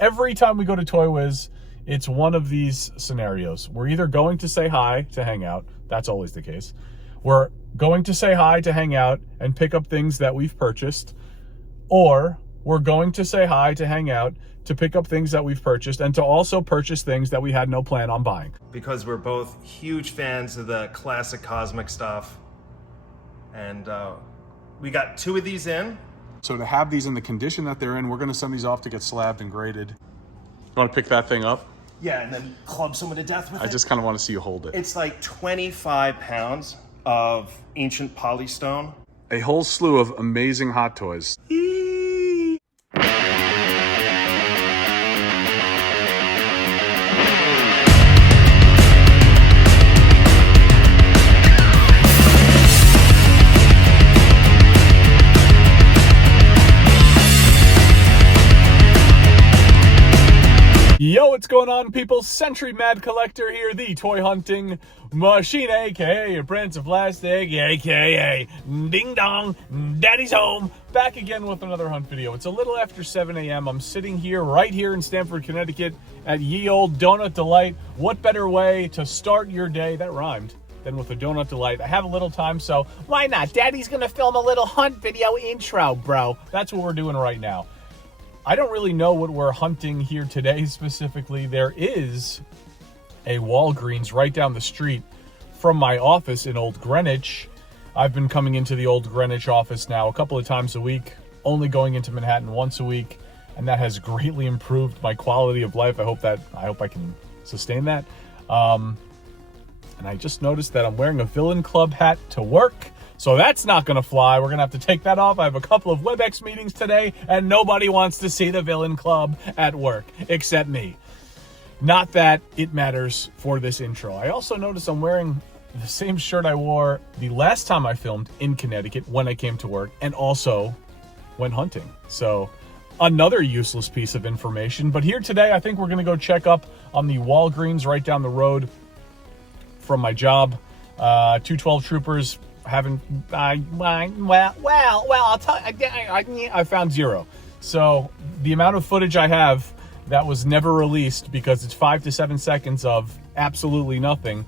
Every time we go to Toy Wiz, it's one of these scenarios. We're either going to say hi to hang out. That's always the case. We're going to say hi to hang out and pick up things that we've purchased, or we're going to say hi to hang out to pick up things that we've purchased and to also purchase things that we had no plan on buying. Because we're both huge fans of the classic cosmic stuff. And we got 2 of these in. So to have these in the condition that they're in, we're going to send these off to get slabbed and graded. You want to pick that thing up? Yeah, and then club someone to death with it. I just kind of want to see you hold it. It's like 25 pounds of ancient polystone. A whole slew of amazing hot toys. Yo, what's going on, people? Century Mad Collector here, the toy hunting machine, aka a Prince of Plastic, aka Ding Dong, Daddy's home. Back again with another hunt video. It's a little after 7 a.m. I'm sitting here, right here in Stamford, Connecticut, at Ye Olde Donut Delight. What better way to start your day, that rhymed, than with a Donut Delight? I have a little time, so why not? Daddy's gonna film a little hunt video intro, bro. That's what we're doing right now. I don't really know what we're hunting here today specifically. There is a Walgreens right down the street from my office in Old Greenwich. I've been coming into the Old Greenwich office now a couple of times a week, only going into Manhattan once a week, and that has greatly improved my quality of life. I hope I can sustain that. And I just noticed that I'm wearing a Villain Club hat to work. So that's not going to fly. We're going to have to take that off. I have a couple of WebEx meetings today, and nobody wants to see the Villain Club at work, except me. Not that it matters for this intro. I also noticed I'm wearing the same shirt I wore the last time I filmed in Connecticut when I came to work, and also went hunting. So another useless piece of information. But here today, I think we're going to go check up on the Walgreens right down the road from my job. 212 troopers. I'll tell you, I found 0. So the amount of footage I have that was never released because it's 5 to 7 seconds of absolutely nothing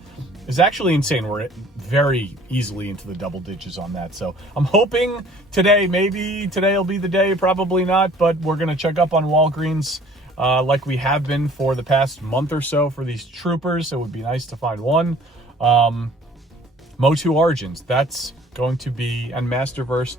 is actually insane. We're very easily into the double digits on that. So I'm hoping maybe today will be the day, probably not, but we're going to check up on Walgreens like we have been for the past month or so for these troopers. It would be nice to find one. Motu Origins, that's going to be, and Masterverse,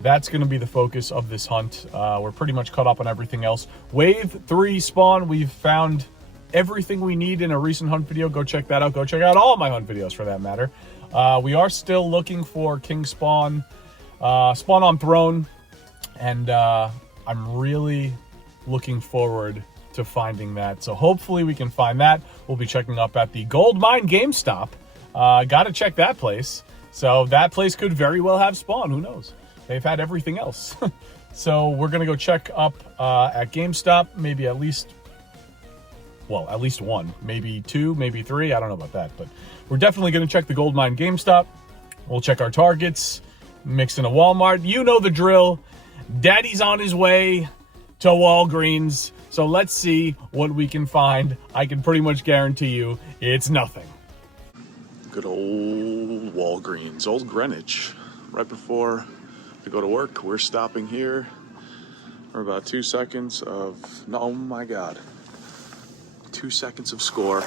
that's going to be the focus of this hunt. We're pretty much caught up on everything else. Wave 3 spawn, we've found everything we need in a recent hunt video. Go check that out. Go check out all my hunt videos for that matter. We are still looking for King Spawn, Spawn on Throne, and I'm really looking forward to finding that. So hopefully we can find that. We'll be checking up at the Gold Mine GameStop. Got to check that place. So that place could very well have Spawn. Who knows? They've had everything else. So we're going to go check up at GameStop. Maybe at least one. Maybe 2, maybe 3. I don't know about that. But we're definitely going to check the Gold Mine GameStop. We'll check our targets. Mix in a Walmart. You know the drill. Daddy's on his way to Walgreens. So let's see what we can find. I can pretty much guarantee you it's nothing. Good old Walgreens, Old Greenwich. Right before we go to work, we're stopping here for about 2 seconds of, oh my God, 2 seconds of score.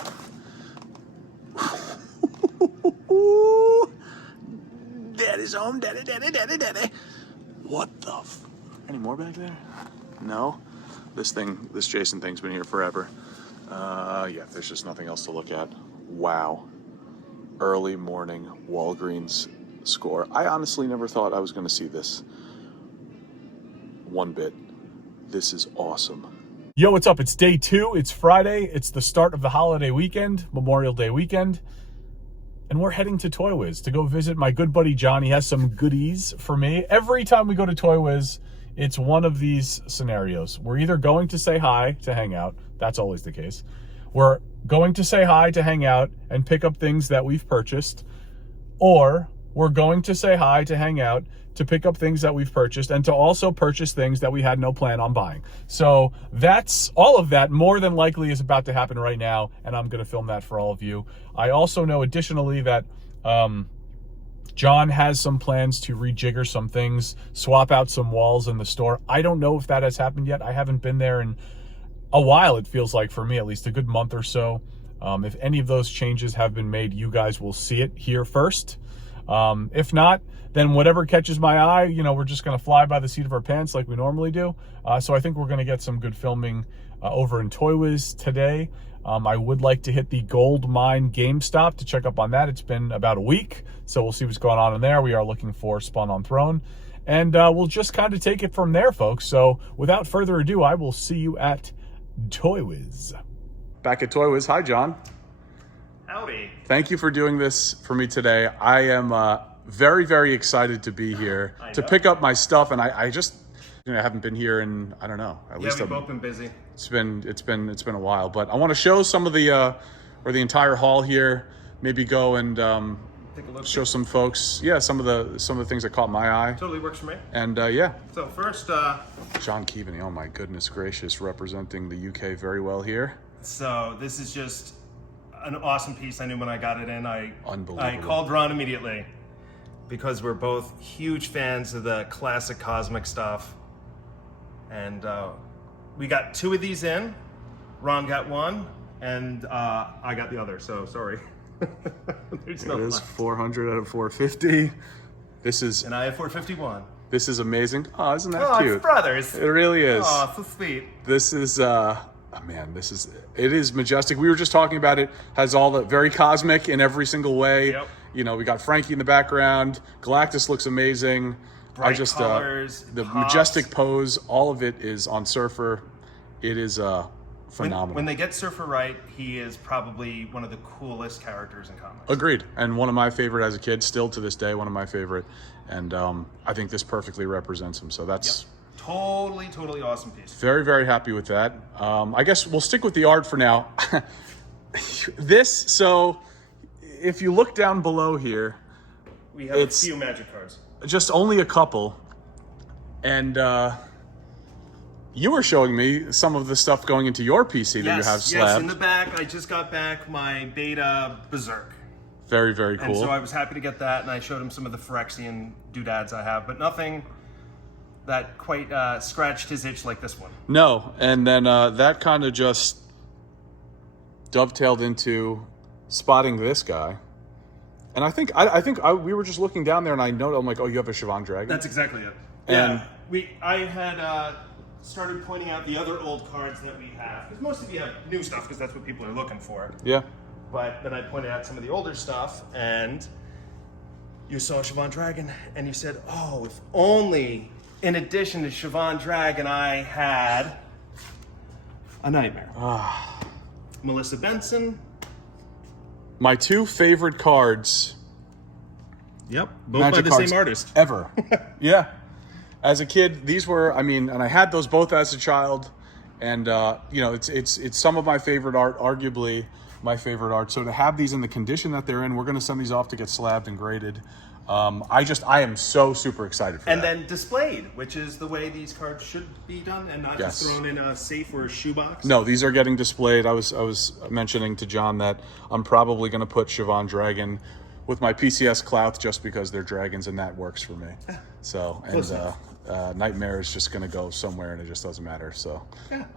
Daddy's home, daddy. What the any more back there? No? This Jason thing's been here forever. Yeah, there's just nothing else to look at. Wow. Early morning Walgreens score. I honestly never thought I was going to see this one bit. This is awesome. Yo, what's up? It's day 2. It's Friday. It's the start of the holiday weekend, Memorial Day weekend. And we're heading to Toy Wiz to go visit my good buddy John. He has some goodies for me. Every time we go to Toy Wiz, it's one of these scenarios. We're either going to say hi to hang out. That's always the case. We're going to say hi to hang out and pick up things that we've purchased, or we're going to say hi to hang out to pick up things that we've purchased and to also purchase things that we had no plan on buying. So that's all of that more than likely is about to happen right now, and I'm going to film that for all of you. I also know additionally that John has some plans to rejigger some things, swap out some walls in the store. I don't know if that has happened yet. I haven't been there in a while, it feels like, for me at least, a good month or so. If any of those changes have been made, you guys will see it here first. If not, then whatever catches my eye, you know, we're just going to fly by the seat of our pants like we normally do. So I think we're going to get some good filming over in Toywiz today. I would like to hit the gold mine GameStop to check up on that. It's been about a week, so we'll see what's going on in there. We are looking for Spawn on Throne, and we'll just kind of take it from there, folks. So without further ado, I will see you at Toywiz. Back at Toywiz. Hi, John. Howdy. Thank you for doing this for me today. I am very, very excited to be here to pick up my stuff, and I just, you know, I haven't been here in, I don't know, at least we've both been busy. It's been a while, but I want to show some of the or the entire haul here. Maybe go and Take a look. show some folks, yeah, some of the things that caught my eye. Totally works for me. And yeah. So first, John Keaveney, oh my goodness gracious, representing the UK very well here. So this is just an awesome piece. I knew when I got it in, I called Ron immediately because we're both huge fans of the classic cosmic stuff. And we got 2 of these in. Ron got 1, and I got the other, so sorry. There's no It is 400 out of 450. This is... And I have 451. This is amazing. Oh, isn't that cute? It's brothers. It really is. Oh, so sweet. This is... oh man, it is majestic. We were just talking about it. Has all the very cosmic in every single way. Yep. You know, we got Frankie in the background. Galactus looks amazing. Bright colors, the pops. majestic pose, all of it is on Surfer. It is phenomenal. When they get Surfer right, he is probably one of the coolest characters in comics. Agreed. And one of my favorite as a kid, still to this day, one of my favorite. And I think this perfectly represents him. So that's totally awesome piece. very, very happy with that. I guess we'll stick with the art for now. So if you look down below here, we have a few magic cards. Just only a couple. And you were showing me some of the stuff going into your PC that you have slabbed. Yes, in the back, I just got back my beta Berserk. Very, very cool. And so I was happy to get that, and I showed him some of the Phyrexian doodads I have, but nothing that quite scratched his itch like this one. No, and then that kind of just dovetailed into spotting this guy. And I think we were just looking down there, and I noticed, I'm like, oh, you have a Siobhan Dragon? That's exactly it. And I had started pointing out the other old cards that we have, because most of you have new stuff, because that's what people are looking for. Yeah. But then I pointed out some of the older stuff, and you saw Siobhan Dragon, and you said, oh, if only, in addition to Siobhan Dragon, I had a Nightmare. Melissa Benson. My 2 favorite cards. Yep, both by the same artist. Ever. Yeah. As a kid, these were, I mean, and I had those both as a child, and you know, it's some of my favorite art, arguably my favorite art. So to have these in the condition that they're in, we're going to send these off to get slabbed and graded. I am so super excited for that. And then displayed, which is the way these cards should be done, and not just thrown in a safe or a shoebox. No, these are getting displayed. I was mentioning to John that I'm probably going to put Siobhan Dragon with my PCS Clouth just because they're dragons and that works for me. So, and Nightmare is just going to go somewhere and it just doesn't matter. So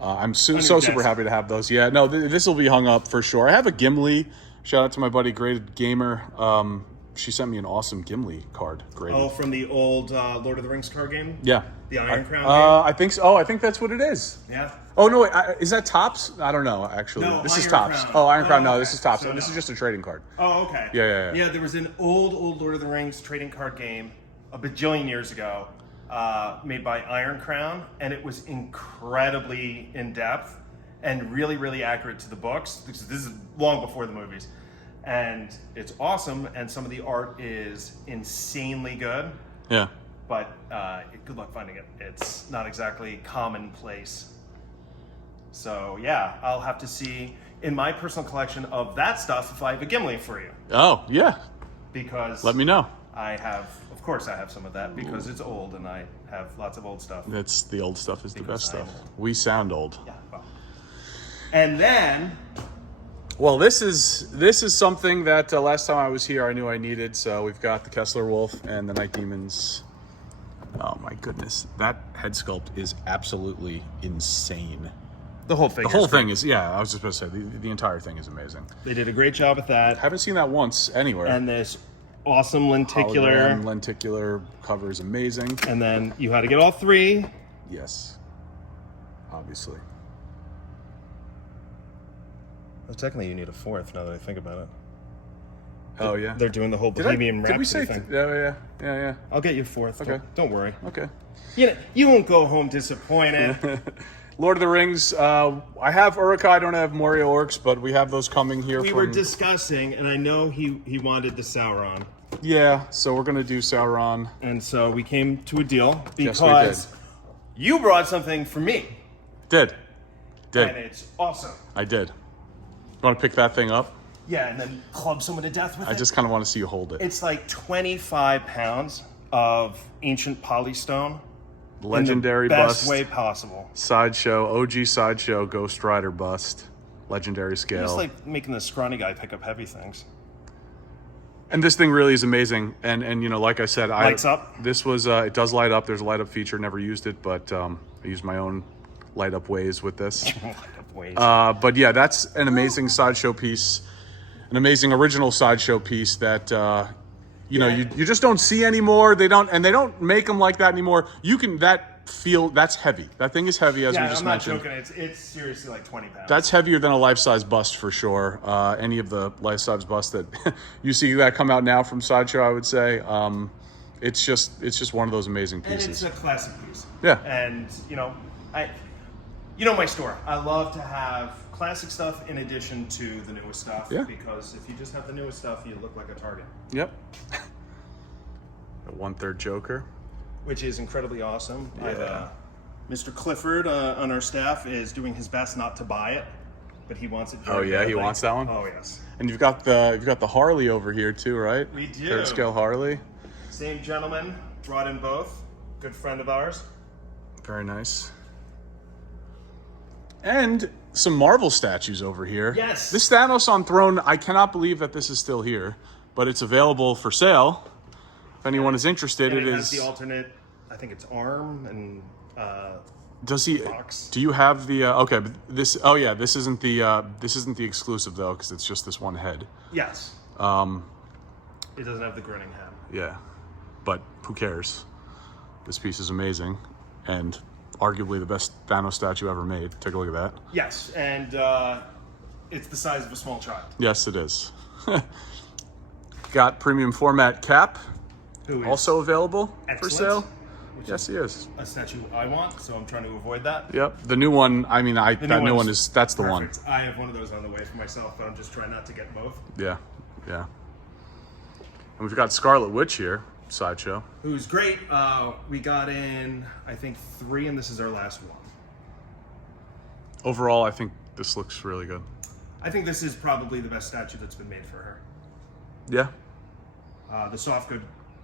I'm so super happy to have those. Yeah, no, this will be hung up for sure. I have a Gimli. Shout out to my buddy Graded Gamer. She sent me an awesome Gimli card. Graded. Oh, from the old Lord of the Rings card game? Yeah. The Iron Crown game? I think so. Oh, I think that's what it is. Yeah. Oh, no, wait. Is that Tops? I don't know, actually. No, this is Iron Tops. Crown. Oh, Iron Crown. No, okay. this is Tops. So this is just a trading card. Oh, okay. Yeah. Yeah, there was an old Lord of the Rings trading card game a bajillion years ago made by Iron Crown, and it was incredibly in-depth and really, really accurate to the books. This is long before the movies. And it's awesome, and some of the art is insanely good. Yeah. But good luck finding it. It's not exactly commonplace. So yeah, I'll have to see in my personal collection of that stuff if I have a Gimli for you. Oh, yeah. Because let me know. Of course I have some of that because it's old and I have lots of old stuff. That's the old stuff is the best stuff. We sound old. Yeah, well. And then... Well, this is something that last time I was here I knew I needed. So we've got the Kessler Wolf and the Night Demons. Oh my goodness, that head sculpt is absolutely insane. The whole thing. The whole thing is, yeah. I was just about to say the entire thing is amazing. They did a great job with that. Haven't seen that once anywhere. And this awesome lenticular. Lenticular cover is amazing. And then you had to get all three. Yes, obviously. Well, technically, you need a fourth. Now that I think about it. Oh yeah. They're doing the whole Bohemian Rhapsody Did we say? thing. Yeah. I'll get you a fourth. Okay. Don't worry. Okay. You won't go home disappointed. Lord of the Rings. I have Uruk. I don't have Moria Orcs, but we have those coming here. We were discussing, and I know he wanted the Sauron. Yeah, so we're gonna do Sauron. And so we came to a deal because Yes, we you brought something for me. Did. And it's awesome. I did. You want to pick that thing up? Yeah, and then club someone to death with it. I just kind of want to see you hold it. It's like 25 pounds of ancient polystone. Legendary in the best bust. way possible. Sideshow, OG Sideshow, Ghost Rider bust. Legendary scale. It's like making the scrawny guy pick up heavy things. And this thing really is amazing. And like I said, Lights up. This was it does light up. There's a light up feature. Never used it, but I used my own light up ways with this. Light up ways. But yeah, that's an amazing Sideshow piece, an amazing original Sideshow piece that you just don't see anymore. They don't make them like that anymore. That's heavy. That thing is heavy, as we just mentioned. I'm not joking. It's seriously like 20 pounds. That's heavier than a life-size bust for sure. Any of the life-size busts that you see that come out now from Sideshow, I would say, it's just one of those amazing pieces. And it's a classic piece. Yeah. And my store. I love to have classic stuff in addition to the newest stuff. Yeah. Because if you just have the newest stuff, you look like a Target. Yep. A 1/3 Joker. Which is incredibly awesome. Yeah. Mr. Clifford on our staff is doing his best not to buy it, but he wants it. Oh yeah, he wants that one. Oh yes. And you've got the Harley over here too, right? We do. Third scale Harley. Same gentleman brought in both. Good friend of ours. Very nice. And some Marvel statues over here. Yes. This Thanos on throne. I cannot believe that this is still here, but it's available for sale. If anyone is interested, and it has is the alternate. I think it's arm and. Does he? Box. Do you have the? Okay, but this. Oh yeah, this isn't the exclusive though, because it's just this one head. Yes. It doesn't have the grinning head. Yeah, but who cares? This piece is amazing, and arguably the best Thanos statue ever made. Take a look at that. Yes, and it's the size of a small child. Yes, it is. Got premium format Cap, Who is also available for excellent, sale. which Yes, he is. A statue I want, so I'm trying to avoid that. Yep, the new one. I mean, that's the one. Perfect. I have one of those on the way for myself, but I'm just trying not to get both. Yeah. And we've got Scarlet Witch here, Sideshow. Who's great. We got in, I think, 3, and this is our last one. Overall, I think this looks really good. I think this is probably the best statue that's been made for her. Yeah. The soft good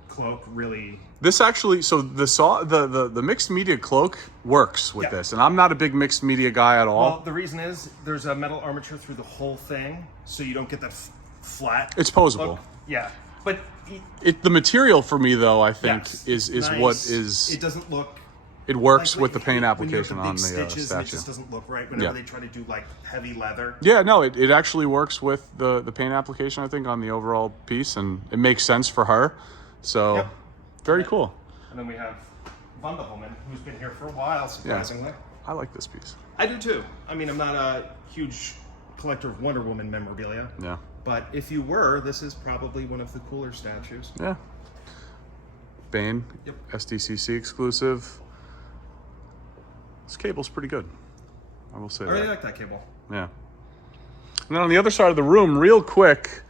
cloak really. This actually, so the mixed media cloak works with this, and I'm not a big mixed media guy at all. Well, the reason is there's a metal armature through the whole thing, so you don't get that flat. It's posable. Look. Yeah, but the material for me though, I think, is nice. what is. It doesn't look. It works like with the paint application on the stitches, statue. It just doesn't look right whenever they try to do like heavy leather. Yeah, no, it actually works with the paint application, I think, on the overall piece, and it makes sense for her. So, very cool. And then we have Von Doppelman, who's been here for a while, surprisingly. I like this piece. I do too. I mean, I'm not a huge collector of Wonder Woman memorabilia. Yeah. But if you were, this is probably one of the cooler statues. Yeah. Bane, SDCC exclusive. This cable's pretty good. I will say that. I really like that cable. Yeah. And then on the other side of the room, real quick,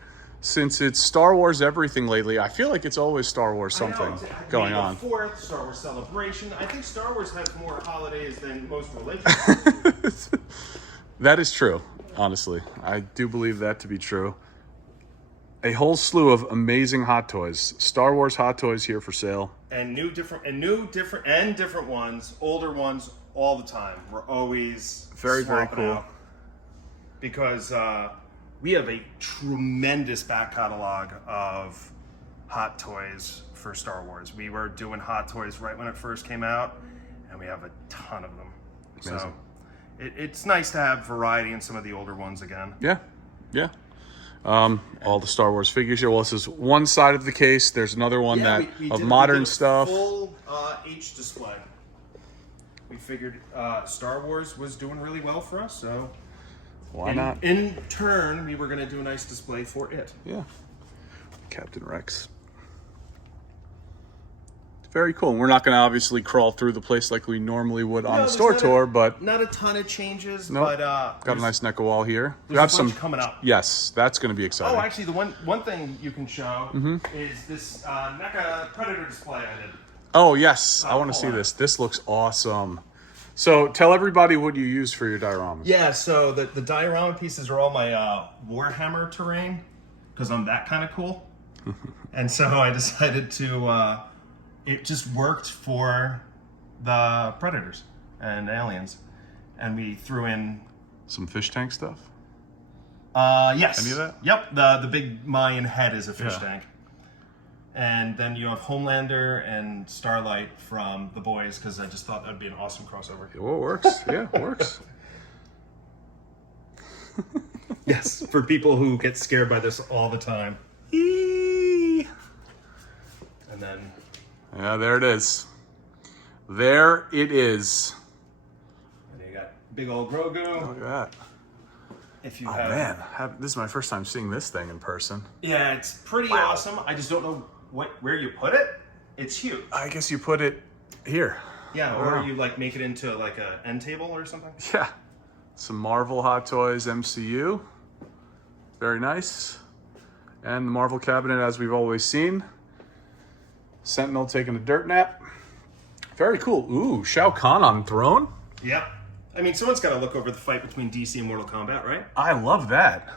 since it's Star Wars everything lately, I feel like it's always Star Wars something going on. May the 4th, Star Wars Celebration. I think Star Wars has more holidays than most religions. That is true, honestly. I do believe that to be true. A whole slew of amazing Hot Toys. Star Wars Hot Toys here for sale. And different ones, older ones all the time. We're always very cool. out because we have a tremendous back catalog of Hot Toys for Star Wars. We were doing Hot Toys right when it first came out, and we have a ton of them. Amazing. So it's nice to have variety in some of the older ones again. Yeah, yeah. All the Star Wars figures here. Well, this is one side of the case. There's another one we of modern stuff. Full H display. We figured Star Wars was doing really well for us, so why not? In turn, we were going to do a nice display for it. Yeah. Captain Rex. Very cool. We're not going to obviously crawl through the place like we normally would on the store tour, but not a ton of changes. Nope. But got a nice NECA wall here. You have some coming up. Yes, that's going to be exciting. Oh, actually, the one thing you can show is this NECA Predator display I did. Oh yes, I want to see this. This looks awesome. So tell everybody what you use for your dioramas. Yeah, so the diorama pieces are all my Warhammer terrain because I'm that kind of cool. And so I decided to. It just worked for the Predators and Aliens. And we threw in... some fish tank stuff? Yes. Any of that? Yep, the big Mayan head is a fish tank. And then you have Homelander and Starlight from The Boys, because I just thought that would be an awesome crossover. Well, it works. Yeah, it works. Yes, for people who get scared by this all the time. And then... yeah, there it is. There it is. And you got big old Grogu. Look at that. If you man, this is my first time seeing this thing in person. Yeah, it's pretty awesome. I just don't know where you put it. It's huge. I guess you put it here. Yeah, or you like make it into like a end table or something. Yeah. Some Marvel Hot Toys MCU. Very nice. And the Marvel cabinet as we've always seen. Sentinel taking a dirt nap. Very cool. Ooh, Shao Kahn on throne. Yep. I mean, someone's got to look over the fight between DC and Mortal Kombat, right? I love that.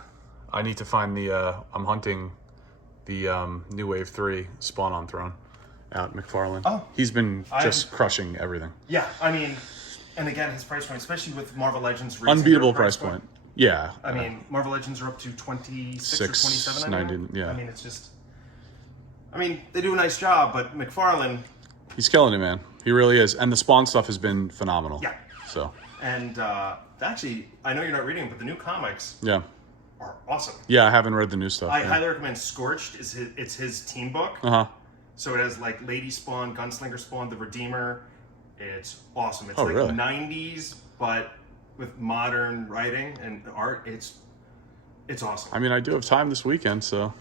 I need to find the, I'm hunting the New Wave 3 Spawn on Throne out McFarlane. Oh. He's been just crushing everything. Yeah, I mean, and again, his price point, especially with Marvellegends. Unbeatable price point. Yeah. I mean, Marvellegends are up to 26 or 27, I think. Yeah. I mean, it's just... I mean, they do a nice job, but McFarlane... he's killing it, man. He really is. And the Spawn stuff has been phenomenal. Yeah. So... and actually, I know you're not reading them, but the new comics are awesome. Yeah, I haven't read the new stuff. I highly recommend Scorched. It's his team book. Uh-huh. So it has like Lady Spawn, Gunslinger Spawn, the Redeemer. It's awesome. It's really? 90s, but with modern writing and art. It's awesome. I mean, I do have time this weekend, so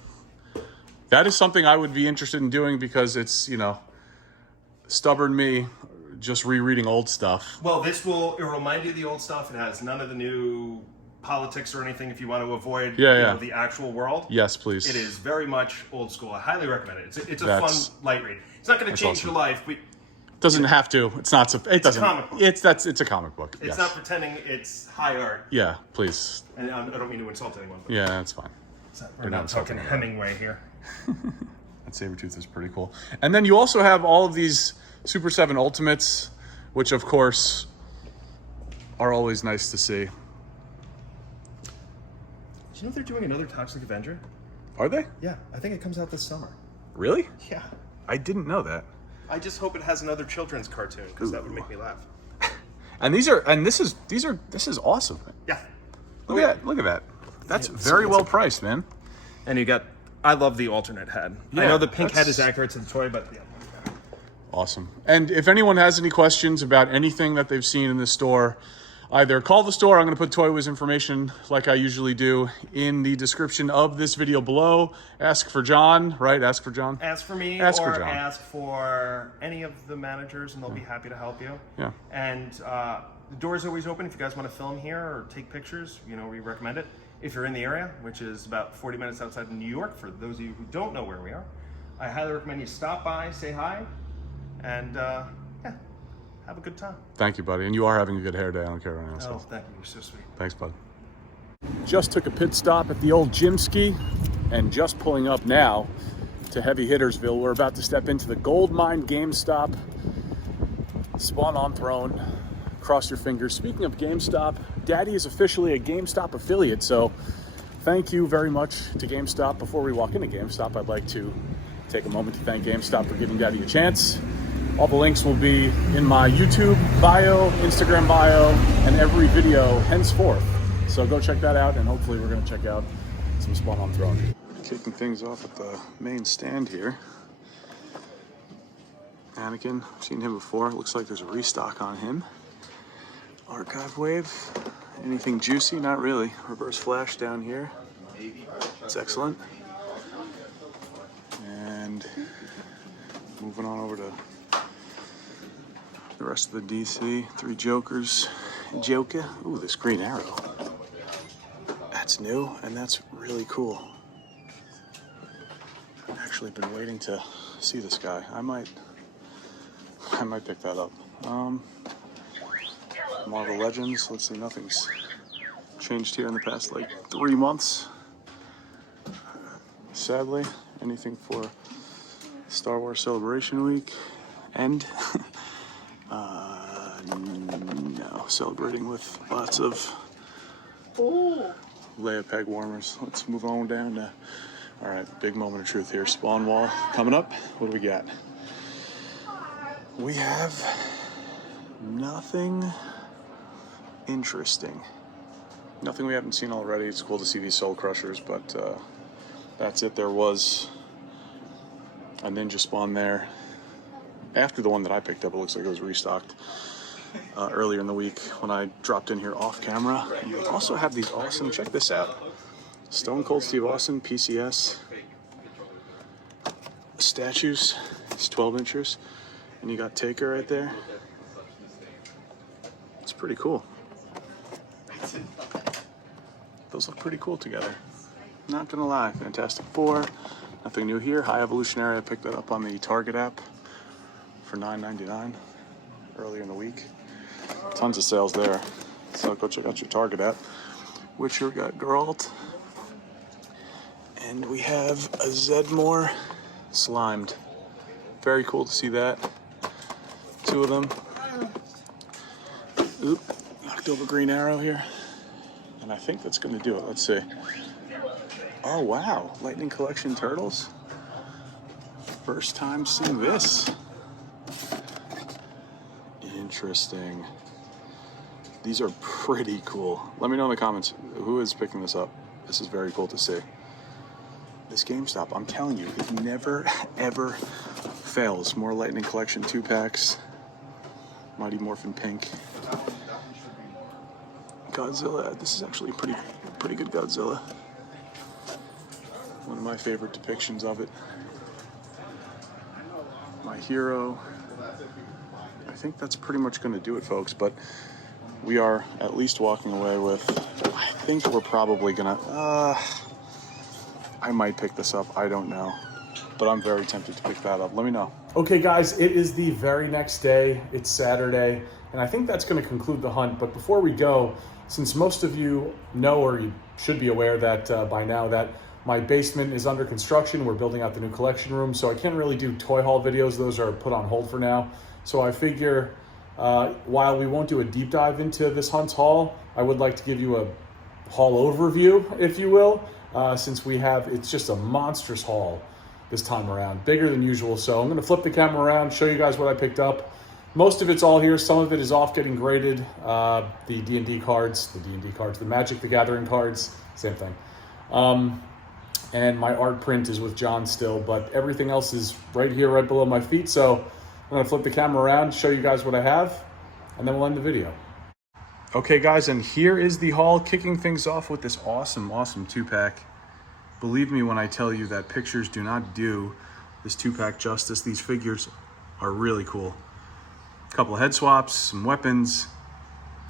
that is something I would be interested in doing because it's, stubborn me just rereading old stuff. Well, it'll remind you of the old stuff. It has none of the new politics or anything if you want to avoid the actual world. Yes, please. It is very much old school. I highly recommend it. It's a fun light read. It's not going to change your life. But doesn't have to. It's not. It doesn't. A comic book. It's a comic book. It's not pretending it's high art. Yeah, please. And I don't mean to insult anyone. But yeah, that's fine. We're not talking Hemingway here. That Sabretooth is pretty cool. And then you also have all of these Super 7 Ultimates, which of course are always nice to see. Do you know they're doing another Toxic Avenger? Are they? Yeah, I think it comes out this summer. Really? Yeah. I didn't know that. I just hope it has another children's cartoon because that would make me laugh. And this is awesome. Yeah. Look at that. That's very well priced, man. And you got, I love the alternate head. Yeah, I know the pink head is accurate to the toy, but yeah. Awesome. And if anyone has any questions about anything that they've seen in the store, either call the store. I'm going to put Toy Wiz information, like I usually do, in the description of this video below. Ask for John, right? Ask for John. Ask for me, ask or for John. Ask for any of the managers, and they'll be happy to help you. Yeah. And the door is always open if you guys want to film here or take pictures. We recommend it. If you're in the area, which is about 40 minutes outside of New York, for those of you who don't know where we are, I highly recommend you stop by, say hi, and have a good time. Thank you, buddy. And you are having a good hair day. I don't care what anyone else. Oh, thank you. You're so sweet. Thanks, bud. Just took a pit stop at the old Jimski. and just pulling up now to Heavy Hittersville. We're about to step into the gold mine GameStop. Spawn on throne. Cross your fingers. Speaking of GameStop, Daddy is officially a GameStop affiliate, so thank you very much to GameStop. Before we walk into GameStop, I'd like to take a moment to thank GameStop for giving Daddy a chance. All the links will be in my YouTube bio, Instagram bio, and every video henceforth. So go check that out, and hopefully we're going to check out some Spawn on Throne. Kicking things off at the main stand here. Anakin, I've seen him before. It looks like there's a restock on him. Archive Wave. Anything juicy? Not really. Reverse Flash down here. That's excellent. And moving on over to the rest of the DC. 3 Jokers. Joker. Ooh, this Green Arrow. That's new, and that's really cool. I've actually been waiting to see this guy. I might pick that up. Marvellegends. Let's see, nothing's changed here in the past like 3 months. Sadly, anything for Star Wars Celebration Week and no, celebrating with lots of Leia peg warmers. Let's move on down to, all right, big moment of truth here. Spawn wall coming up. What do we got? We have nothing interesting. Nothing we haven't seen already. It's cool to see these Soul Crushers, but that's it. There was a Ninja Spawn there. After the one that I picked up, it looks like it was restocked earlier in the week when I dropped in here off camera. And we also have these awesome, check this out. Stone Cold Steve Austin, PCS statues. It's 12 inches. And you got Taker right there. It's pretty cool. Those look pretty cool together. Not gonna lie. Fantastic Four. Nothing new here. High Evolutionary. I picked that up on the Target app for $9.99 earlier in the week. Tons of sales there. So go check out your Target app. Witcher got Geralt. And we have a Zedmore Slimed. Very cool to see that. 2 of them. Oop, knocked over Green Arrow here. And I think that's going to do it. Let's see. Oh, wow. Lightning Collection Turtles. First time seeing this. Interesting. These are pretty cool. Let me know in the comments who is picking this up. This is very cool to see. This GameStop, I'm telling you, it never, ever fails. More Lightning Collection 2-packs. Mighty Morphin Pink. Godzilla. This is actually pretty good Godzilla. One of my favorite depictions of it. My Hero. I think that's pretty much going to do it, folks. But we are at least walking away with, I think we're probably going to, I might pick this up. I don't know. But I'm very tempted to pick that up. Let me know. Okay, guys, it is the very next day. It's Saturday. And I think that's going to conclude the hunt. But before we go, since most of you know, or you should be aware that by now, that my basement is under construction. We're building out the new collection room. So I can't really do toy haul videos. Those are put on hold for now. So I figure while we won't do a deep dive into this hunt's haul, I would like to give you a haul overview, if you will. Since it's just a monstrous haul this time around, bigger than usual. So I'm gonna flip the camera around, show you guys what I picked up. Most of it's all here. Some of it is off getting graded. The D&D cards, the Magic the Gathering cards, same thing. And my art print is with John still, but everything else is right here, right below my feet. So I'm gonna flip the camera around, show you guys what I have, and then we'll end the video. Okay, guys, and here is the haul, kicking things off with this awesome 2-pack. Believe me when I tell you that pictures do not do this 2-pack justice. These figures are really cool. A couple of head swaps, some weapons.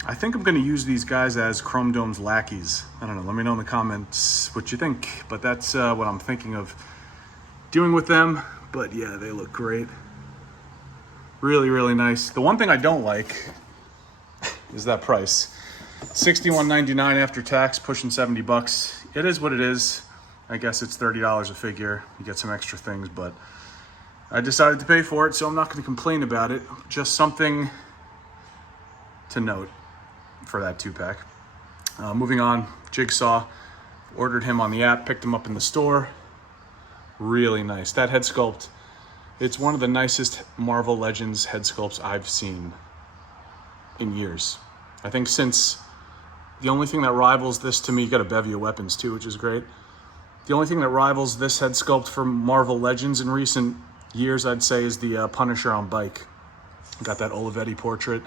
I think I'm gonna use these guys as Chrome Dome's lackeys. I don't know, let me know in the comments what you think, but that's what I'm thinking of doing with them. But yeah, they look great. Really, really nice. The one thing I don't like is that price. $61.99 after tax, pushing $70. It is what it is. I guess it's $30 a figure. You get some extra things, but I decided to pay for it, so I'm not going to complain about it. Just something to note for that 2-pack. Moving on, Jigsaw. Ordered him on the app, picked him up in the store. Really nice. That head sculpt, it's one of the nicest Marvellegends head sculpts I've seen in years. I think since the only thing that rivals this to me, you got a bevy of weapons too, which is great. The only thing that rivals this head sculpt from Marvellegends in recent years, I'd say, is the Punisher on bike. Got that Olivetti portrait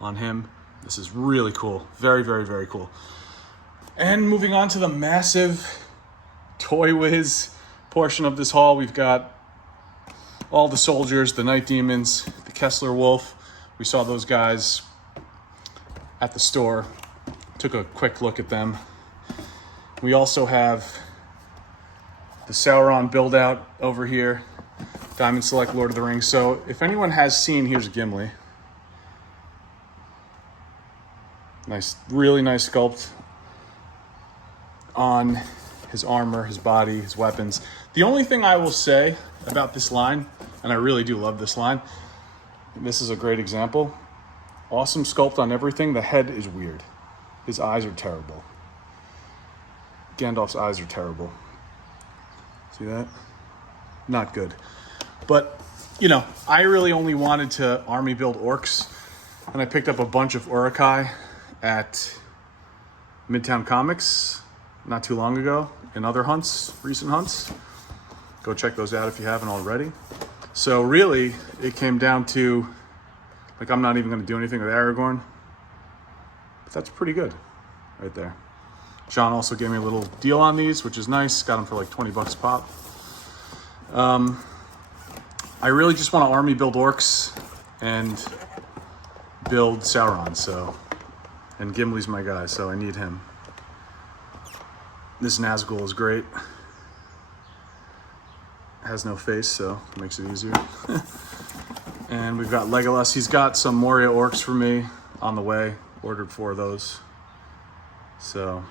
on him. This is really cool. Very, very, very cool. And moving on to the massive Toywiz portion of this haul, we've got all the soldiers, the Night Demons, the Kessler Wolf. We saw those guys at the store. Took a quick look at them. We also have the Sauron build out over here. Diamond Select Lord of the Rings. So if anyone has seen, here's Gimli. Nice, really nice sculpt on his armor, his body, his weapons. The only thing I will say about this line, and I really do love this line, and this is a great example. Awesome sculpt on everything. The head is weird. His eyes are terrible. Gandalf's eyes are terrible. See that? Not good. But, you know, I really only wanted to army build orcs, and I picked up a bunch of Urukai at Midtown Comics not too long ago in other hunts, recent hunts. Go check those out if you haven't already. So really, it came down to, like, I'm not even going to do anything with Aragorn, but that's pretty good right there. Sean also gave me a little deal on these, which is nice. Got them for like 20 bucks a pop. I really just want to army build orcs and build Sauron, so, and Gimli's my guy, so I need him. This Nazgul is great. Has no face, so it makes it easier. And we've got Legolas. He's got some Moria orcs for me on the way. Ordered 4 of those. So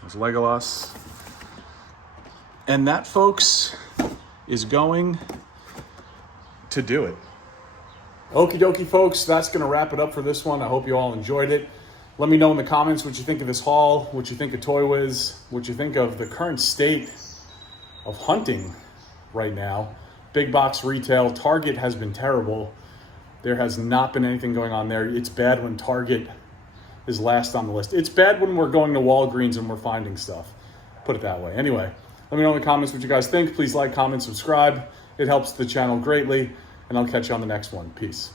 there's Legolas. And that, folks, is going to do it. Okie dokie, folks, that's going to wrap it up for this one. I hope you all enjoyed it. Let me know in the comments what you think of this haul, what you think of Toy Wiz, what you think of the current state of hunting right now. Big box retail, Target has been terrible. There has not been anything going on there. It's bad when Target is last on the list. It's bad when we're going to Walgreens and we're finding stuff. Put it that way. Anyway, let me know in the comments what you guys think. Please like, comment, subscribe. It helps the channel greatly. And I'll catch you on the next one. Peace.